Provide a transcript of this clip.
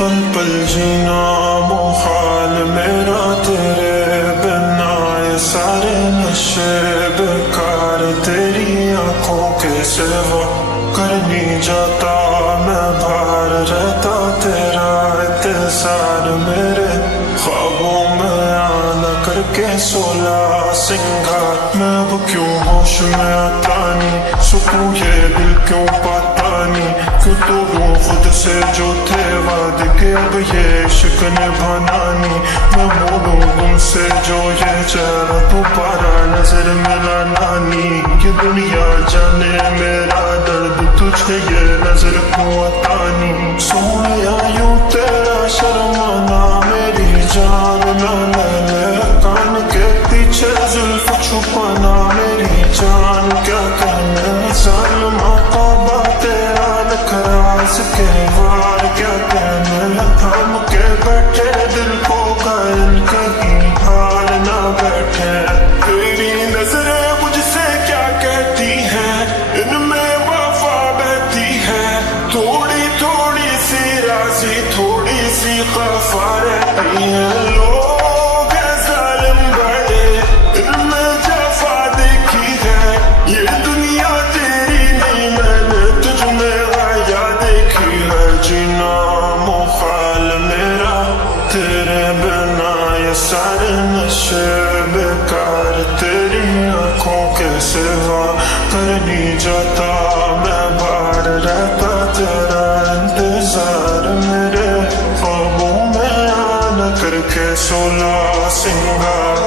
पल पल जीना मुहाल मेरा तेरे बिना, ये सारे नशे बेकार तेरी आंखों के सिवा। कर नहीं जाता मैं बाहर रहता तेरा इंतजार, मेरे ख्वाबों में आना करके 16 सिंगार। मैं अब क्यों होश में आता नहीं, सुकून ये दिल क्यों पाता नहीं। क्यों तोड़ूं खुद से जो थे वादे के, अब ये इश्क निभाना नहीं। मैं मोड़ूं तुमसे जो ये चेहरा दोबारा नजर मिलाना नहीं। ये दुनिया जाने मेरा दर्द तुझे ये नजर क्यों आता नहीं। सोया यूं तेरा शर्माना मेरी जान ना ले, कान के पीछे जुल्फ छुपाना मेरी जान क्या कहना। जालिमा तौबा तेरा नखराज के वार क्या कहना। थाम के बैठे दिल को कायल कहीं हार ना बैठे। तेरी नजरें मुझसे क्या कहती हैं, इनमें वफा बहती है। थोड़ी थोड़ी सी राजी थोड़ी सी खफा रहती है। लोग हैं जालिम बड़े, इनमें जफा देखी है। ये दुनिया तेरी नहीं मैंने तुझ में आया देखी है। जीना मुहाल मेरा तेरे बिना, ये सारे नशे बेकार तेरी आंखों के सिवा। कर नहीं जाता मैं बाहर रहता तेरा इंतजार, मेरे ख्वाबों में आना करके 16 सिंगार।